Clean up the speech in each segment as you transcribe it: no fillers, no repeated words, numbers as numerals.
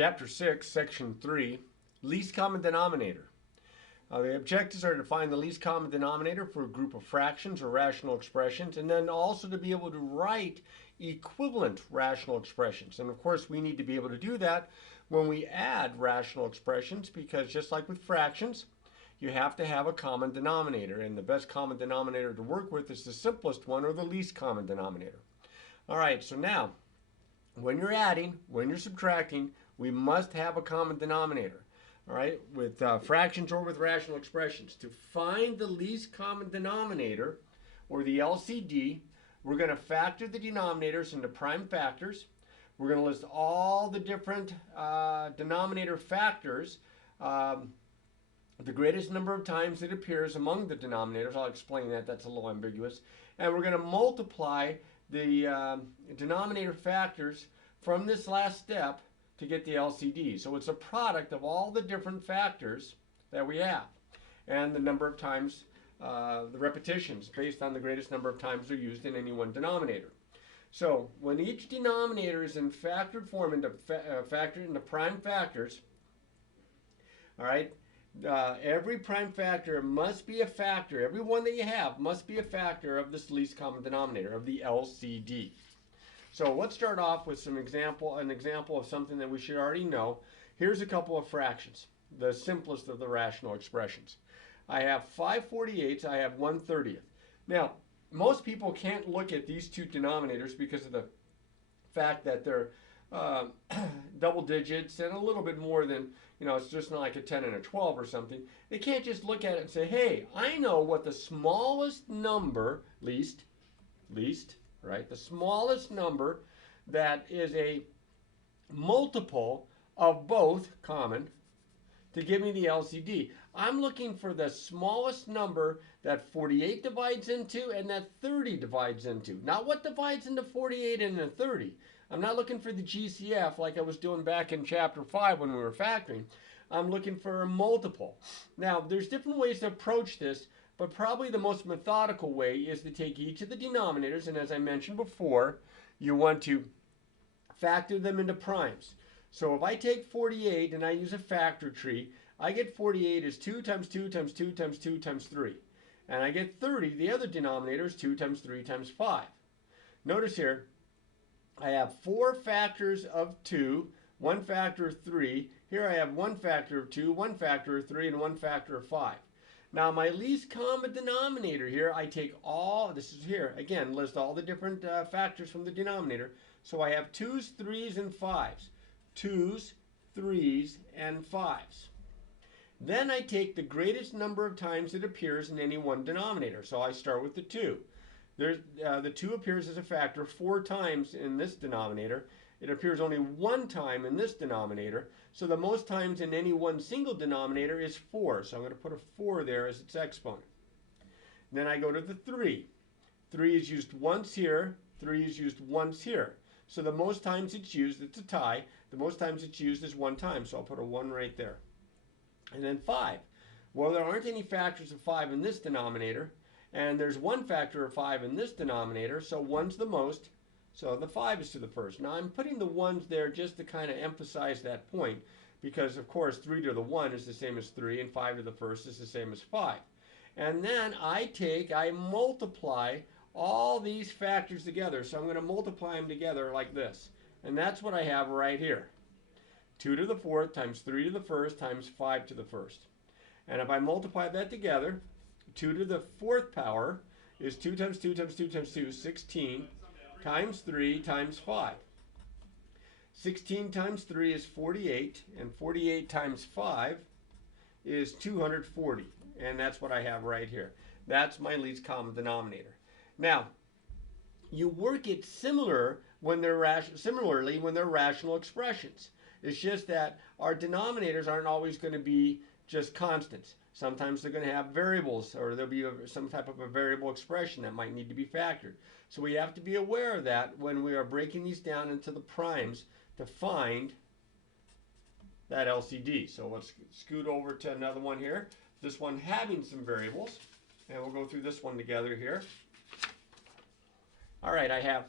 Chapter 6, Section 3, Least Common Denominator. The objectives are to find the least common denominator for a group of fractions or rational expressions, and then also to be able to write equivalent rational expressions. And of course, we need to be able to do that when we add rational expressions, because just like with fractions, you have to have a common denominator, and the best common denominator to work with is the simplest one or the least common denominator. All right, so now, when you're adding, when you're subtracting, we must have a common denominator. All right, with fractions or with rational expressions. To find the least common denominator, or the LCD, we're going to factor the denominators into prime factors. We're going to list all the different denominator factors, the greatest number of times it appears among the denominators. I'll explain that. That's a little ambiguous. And we're going to multiply the denominator factors from this last step to get the LCD. So it's a product of all the different factors that we have and the number of times, the repetitions based on the greatest number of times they're used in any one denominator. So when each denominator is in factored form into factored into prime factors, all right, every prime factor must be a factor. Every one that you have must be a factor of this least common denominator, of the LCD. So let's start off with an example of something that we should already know. Here's a couple of fractions, the simplest of the rational expressions. I have 5/48ths, I have 1/30th. Now, most people can't look at these two denominators because of the fact that they're double digits and a little bit more than, it's just not like a 10 and a 12 or something. They can't just look at it and say, hey, I know what the smallest number, least, right? The smallest number that is a multiple of both common to give me the LCD. I'm looking for the smallest number that 48 divides into and that 30 divides into. Not what divides into 48 and a 30. I'm not looking for the GCF like I was doing back in chapter 5 when we were factoring. I'm looking for a multiple. Now, there's different ways to approach this, but probably the most methodical way is to take each of the denominators, and as I mentioned before, you want to factor them into primes. So if I take 48 and I use a factor tree, I get 48 as 2 times 2 times 2 times 2 times 3. And I get 30, the other denominator, is 2 times 3 times 5. Notice here, I have 4 factors of 2, 1 factor of 3. Here I have 1 factor of 2, 1 factor of 3, and 1 factor of 5. Now my least common denominator here, I take all, this is here, again, list all the different factors from the denominator. So I have 2's, 3's, and 5's. 2's, 3's, and 5's. Then I take the greatest number of times it appears in any one denominator. So I start with the 2. The 2 appears as a factor 4 times in this denominator. It appears only 1 time in this denominator. So the most times in any one single denominator is 4. So I'm going to put a 4 there as its exponent. Then I go to the 3. 3 is used once here. 3 is used once here. So the most times it's used, it's a tie. The most times it's used is 1 time. So I'll put a 1 right there. And then 5. Well, there aren't any factors of 5 in this denominator. And there's 1 factor of 5 in this denominator. So 1's the most. So the 5 is to the first. Now I'm putting the 1's there just to kind of emphasize that point, because of course 3 to the 1 is the same as 3 and 5 to the first is the same as 5. And then I multiply all these factors together. So I'm going to multiply them together like this. And that's what I have right here. 2 to the 4th times 3 to the 1st times 5 to the 1st. And if I multiply that together, 2 to the 4th power is 2 times 2 times 2 times 2, 16. Times 3 times 5. 16 times 3 is 48, and 48 times 5 is 240. And that's what I have right here. That's my least common denominator. Now, you work it similarly when they're rational expressions. It's just that our denominators aren't always going to be just constants. Sometimes they're going to have variables, or there'll be some type of a variable expression that might need to be factored. So we have to be aware of that when we are breaking these down into the primes to find that LCD. So let's scoot over to another one here. This one having some variables, and we'll go through this one together here. All right, I have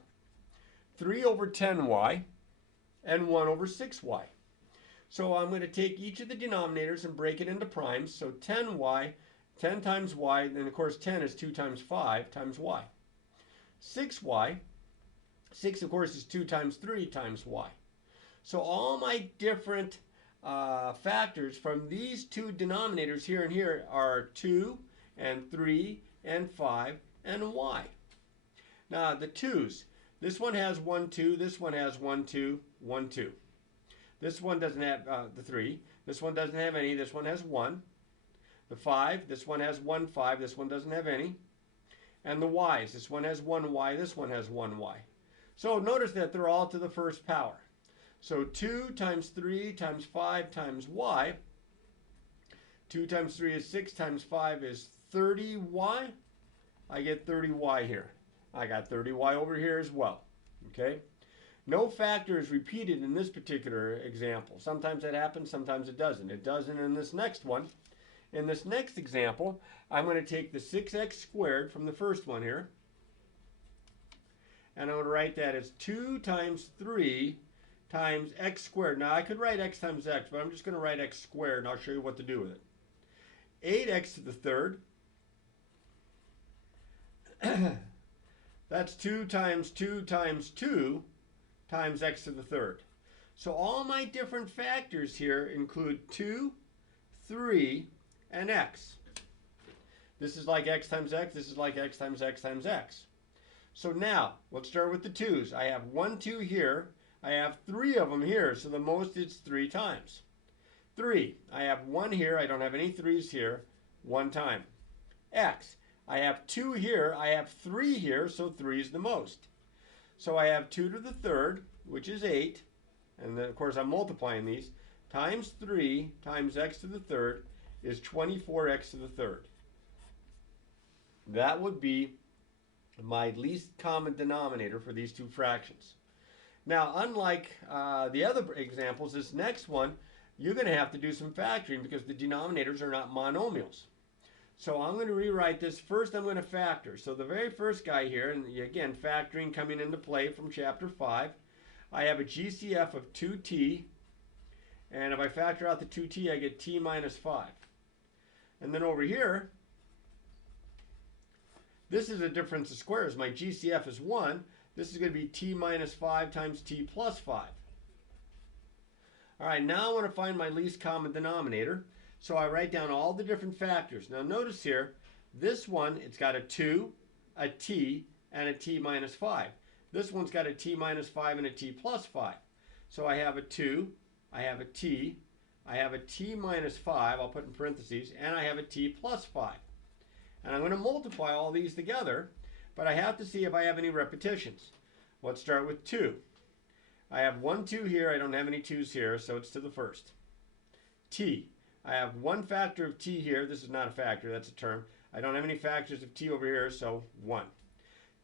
3 over 10y and 1 over 6y. So I'm going to take each of the denominators and break it into primes. So 10y, 10 times y, and of course 10 is 2 times 5 times y. 6y, 6 of course is 2 times 3 times y. So all my different factors from these two denominators here and here are 2 and 3 and 5 and y. Now the 2's, this one has 1, 2, this one has 1, 2, 1, 2. This one doesn't have the 3, this one doesn't have any, this one has 1. The 5, this one has 1, 5, this one doesn't have any. And the y's, this one has 1y, this one has 1y. So notice that they're all to the first power. So 2 times 3 times 5 times y. 2 times 3 is 6 times 5 is 30y. I get 30y here. I got 30y over here as well. Okay? No factor is repeated in this particular example. Sometimes that happens, sometimes it doesn't. It doesn't in this next one. In this next example, I'm going to take the 6x squared from the first one here. And I'm going to write that as 2 times 3 times x squared. Now I could write x times x, but I'm just going to write x squared and I'll show you what to do with it. 8x to the third. That's 2 times 2 times 2 times x to the third. So all my different factors here include 2, 3, and x. This is like x times x, this is like x times x times x. So now, let's start with the 2's. I have 1, 2 here. I have 3 of them here, so the most it's 3 times. 3, I have 1 here, I don't have any 3's here, 1 time. X, I have 2 here, I have 3 here, so 3 is the most. So I have 2 to the third, which is 8, and then of course I'm multiplying these, times 3 times x to the third is 24x to the third. That would be my least common denominator for these two fractions. Now, unlike the other examples, this next one, you're going to have to do some factoring because the denominators are not monomials. So I'm going to rewrite this. First, I'm going to factor. So the very first guy here, and again, factoring coming into play from chapter 5, I have a GCF of 2t, and if I factor out the 2t, I get t minus 5. And then over here, this is a difference of squares. My GCF is 1. This is going to be t minus 5 times t plus 5. All right, now I want to find my least common denominator. So I write down all the different factors. Now notice here, this one, it's got a 2, a t, and a t minus 5. This one's got a t minus 5 and a t plus 5. So I have a 2, I have a t, I have a t minus 5, I'll put in parentheses, and I have a t plus 5. And I'm going to multiply all these together, but I have to see if I have any repetitions. Let's start with 2. I have 1, 2 here, I don't have any 2's here, so it's to the first. T. I have one factor of t here. This is not a factor, that's a term. I don't have any factors of t over here, so 1.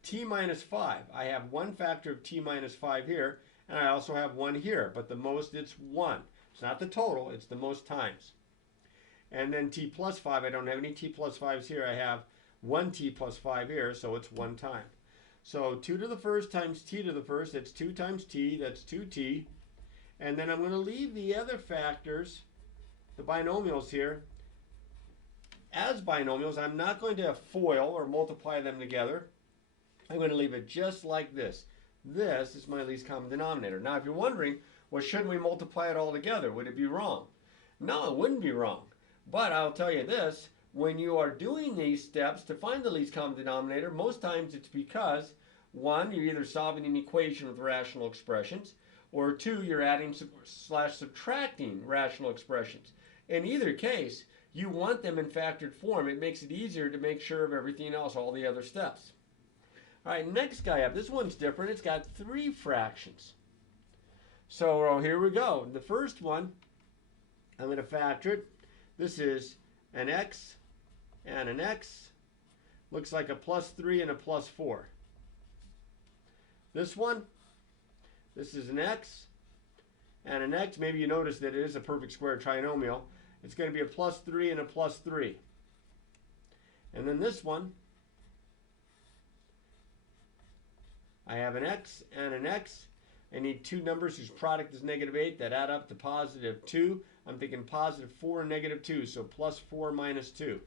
T minus 5. I have one factor of t minus 5 here, and I also have 1 here, but the most it's 1. It's not the total, it's the most times. And then t plus 5, I don't have any t plus 5's here. I have 1 t plus 5 here, so it's 1 time. So 2 to the first times t to the first, that's 2 times t, that's 2t. And then I'm going to leave the other factors, the binomials here, as binomials. I'm not going to FOIL or multiply them together. I'm going to leave it just like this. This is my least common denominator. Now, if you're wondering, well, shouldn't we multiply it all together? Would it be wrong? No, it wouldn't be wrong. But I'll tell you this, when you are doing these steps to find the least common denominator, most times it's because, 1, you're either solving an equation with rational expressions, or 2, you're adding / subtracting rational expressions. In either case, you want them in factored form. It makes it easier to make sure of everything else, all the other steps. All right, next guy up. This one's different. It's got 3 fractions. So here we go. The first one, I'm going to factor it. This is an x and an x. Looks like a plus 3 and a plus 4. This one, this is an x and an x. Maybe you notice that it is a perfect square trinomial. It's going to be a plus 3 and a plus 3. And then this one, I have an x and an x. I need two numbers whose product is -8 that add up to +2. I'm thinking +4 and -2, so +4 minus 2.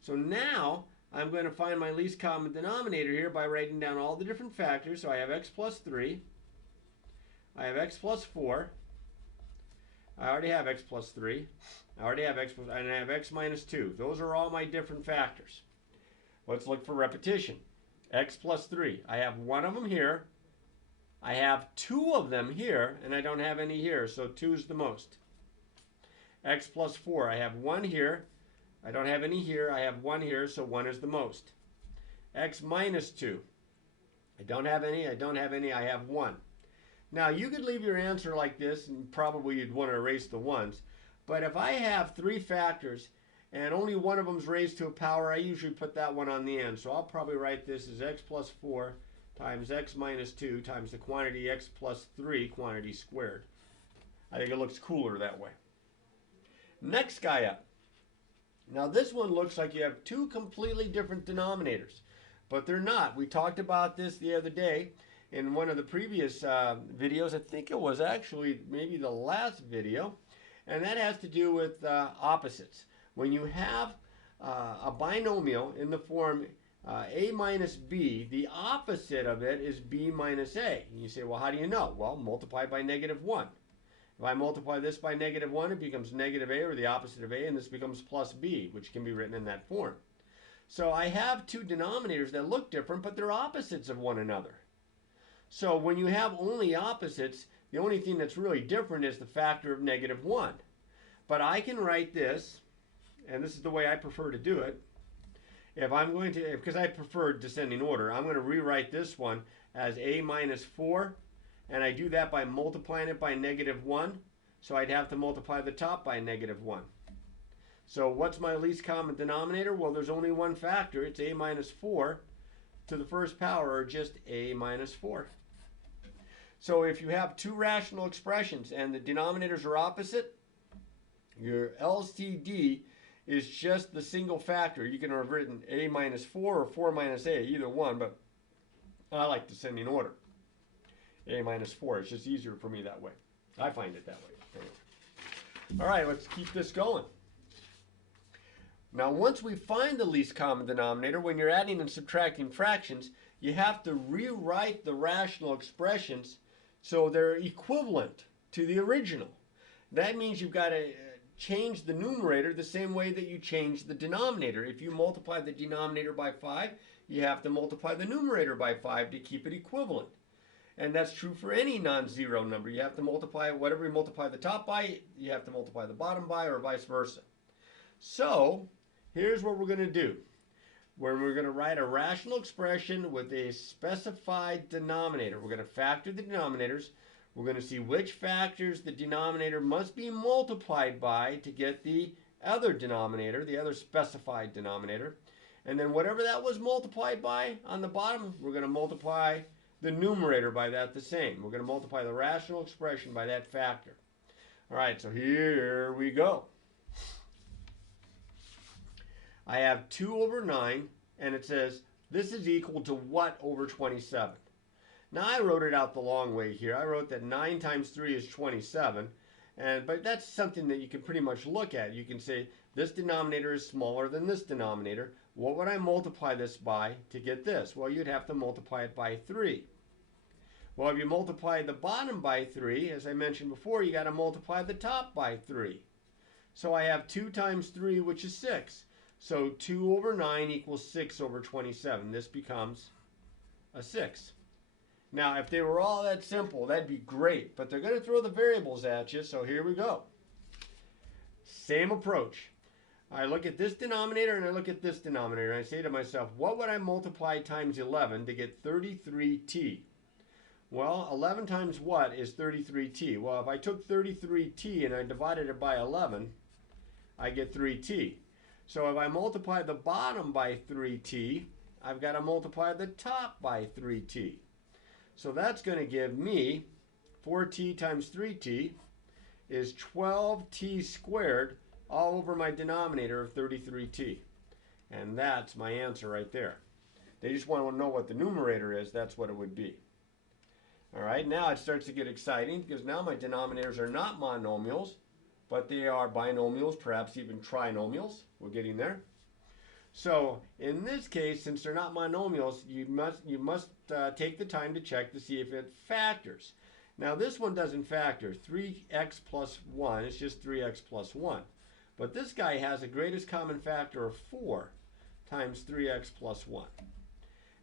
So now I'm going to find my least common denominator here by writing down all the different factors. So I have x plus 3. I have x plus 4. I already have x plus 3. I already have x plus, and I have x minus 2. Those are all my different factors. Let's look for repetition. X plus 3. I have one of them here. I have two of them here, and I don't have any here, so 2 is the most. X plus 4. I have one here. I don't have any here. I have one here, so 1 is the most. X minus 2. I don't have any. I don't have any. I have 1. Now, you could leave your answer like this, and probably you'd want to erase the ones. But if I have 3 factors, and only one of them is raised to a power, I usually put that one on the end. So I'll probably write this as x plus 4 times x minus 2 times the quantity x plus 3 quantity squared. I think it looks cooler that way. Next guy up. Now this one looks like you have two completely different denominators, but they're not. We talked about this the other day in one of the previous videos. I think it was actually maybe the last video, and that has to do with opposites. When you have a binomial in the form a minus b, the opposite of it is b minus a. And you say, well, how do you know? Well, multiply by -1. If I multiply this by -1, it becomes -a, or the opposite of a, and this becomes plus b, which can be written in that form. So I have two denominators that look different, but they're opposites of one another. So when you have only opposites, the only thing that's really different is the factor of -1. But I can write this, and this is the way I prefer to do it. If I'm going to, because I prefer descending order, I'm going to rewrite this one as a minus 4. And I do that by multiplying it by -1. So I'd have to multiply the top by -1. So what's my least common denominator? Well, there's only one factor. It's a minus 4 to the first power, or just a minus 4. So if you have two rational expressions and the denominators are opposite, your LCD is just the single factor. You can have written a minus 4 or 4 minus a, either one, but I like descending order. A minus 4. It's just easier for me that way. I find it that way. Anyway. All right, let's keep this going. Now, once we find the least common denominator, when you're adding and subtracting fractions, you have to rewrite the rational expressions so they're equivalent to the original. That means you've got to change the numerator the same way that you change the denominator. If you multiply the denominator by 5, you have to multiply the numerator by 5 to keep it equivalent. And that's true for any non-zero number. You have to multiply whatever you multiply the top by, you have to multiply the bottom by, or vice versa. So here's what we're going to do. Where we're going to write a rational expression with a specified denominator. We're going to factor the denominators. We're going to see which factors the denominator must be multiplied by to get the other denominator, the other specified denominator. And then whatever that was multiplied by on the bottom, we're going to multiply the numerator by that the same. We're going to multiply the rational expression by that factor. All right, so here we go. I have 2 over 9, and it says this is equal to what over 27? Now, I wrote it out the long way here. I wrote that 9 times 3 is 27, but that's something that you can pretty much look at. You can say this denominator is smaller than this denominator. What would I multiply this by to get this? Well, you'd have to multiply it by 3. Well, if you multiply the bottom by 3, as I mentioned before, you got to multiply the top by 3. So I have 2 times 3, which is 6. So 2 over 9 equals 6 over 27. This becomes a 6. Now, if they were all that simple, that'd be great. But they're going to throw the variables at you, so here we go. Same approach. I look at this denominator and I look at this denominator, and I say to myself, what would I multiply times 11 to get 33t? Well, 11 times what is 33t? Well, if I took 33t and I divided it by 11, I get 3t. So if I multiply the bottom by 3t, I've got to multiply the top by 3t. So that's going to give me 4t times 3t is 12t squared all over my denominator of 33t. And that's my answer right there. They just want to know what the numerator is. That's what it would be. All right, now it starts to get exciting because now my denominators are not monomials, but they are binomials, perhaps even trinomials. We're getting there. So in this case, since they're not monomials, you must take the time to check to see if it factors. Now this one doesn't factor. 3x plus 1 is just 3x plus 1. But this guy has a greatest common factor of 4 times 3x plus 1.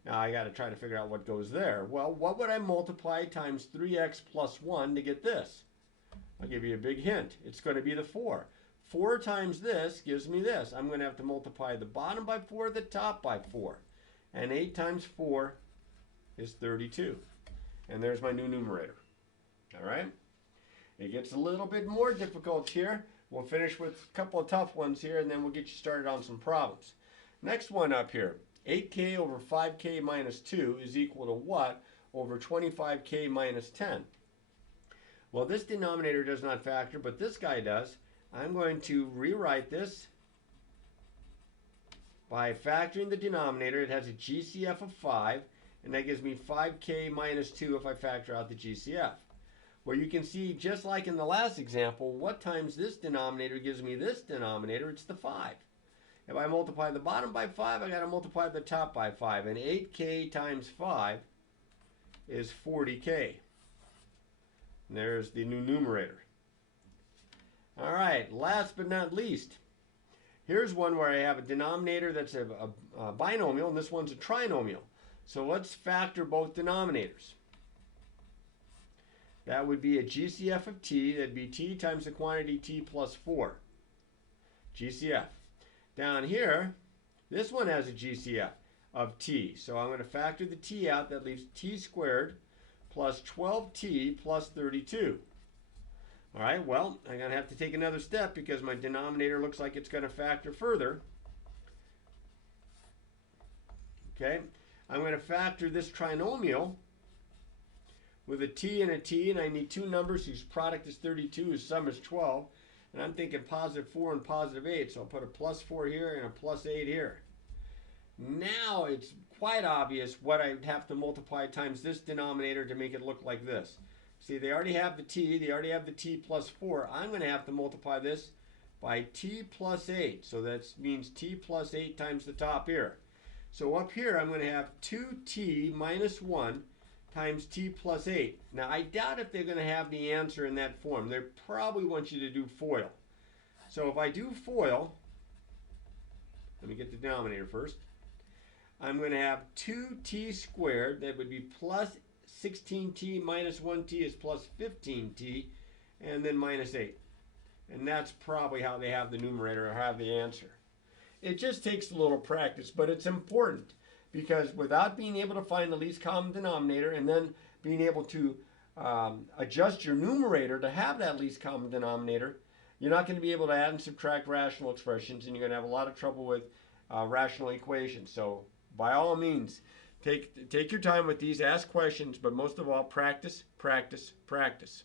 Now I got to try to figure out what goes there. Well, what would I multiply times 3x plus 1 to get this? I'll give you a big hint. It's going to be the 4. 4 times this gives me this. I'm going to have to multiply the bottom by 4, the top by 4. And 8 times 4 is 32. And there's my new numerator. All right? It gets a little bit more difficult here. We'll finish with a couple of tough ones here, and then we'll get you started on some problems. Next one up here. 8k over 5k minus 2 is equal to what over 25k minus 10? Well, this denominator does not factor, but this guy does. I'm going to rewrite this by factoring the denominator. It has a GCF of 5, and that gives me 5k minus 2 if I factor out the GCF. Well, you can see, just like in the last example, what times this denominator gives me this denominator? It's the 5. If I multiply the bottom by 5, I got to multiply the top by 5. And 8k times 5 is 40k. And there's the new numerator. All right, last but not least, here's one where I have a denominator that's a binomial, and this one's a trinomial. So let's factor both denominators. That would be a GCF of t. That'd be t times the quantity t plus 4. GCF. Down here, this one has a GCF of t. So I'm going to factor the t out. That leaves t squared plus 12t plus 32. All right, well, I'm going to have to take another step because my denominator looks like it's going to factor further. Okay, I'm going to factor this trinomial with a t, and I need two numbers whose product is 32, whose sum is 12. And I'm thinking positive 4 and positive 8, so I'll put a plus 4 here and a plus 8 here. Now it's quite obvious what I'd have to multiply times this denominator to make it look like this. See, they already have the t plus 4. I'm going to have to multiply this by t plus 8. So that means t plus 8 times the top here. So up here I'm going to have 2t minus 1 times t plus 8. Now I doubt if they're going to have the answer in that form. They probably want you to do FOIL. So if I do FOIL, let me get the denominator first. I'm going to have 2t squared, that would be plus 16t minus 1t is plus 15t, and then minus 8. And that's probably how they have the numerator or have the answer. It just takes a little practice, but it's important because without being able to find the least common denominator and then being able to adjust your numerator to have that least common denominator, you're not going to be able to add and subtract rational expressions, and you're going to have a lot of trouble with rational equations. So by all means, take your time with these, ask questions, but most of all, practice, practice, practice.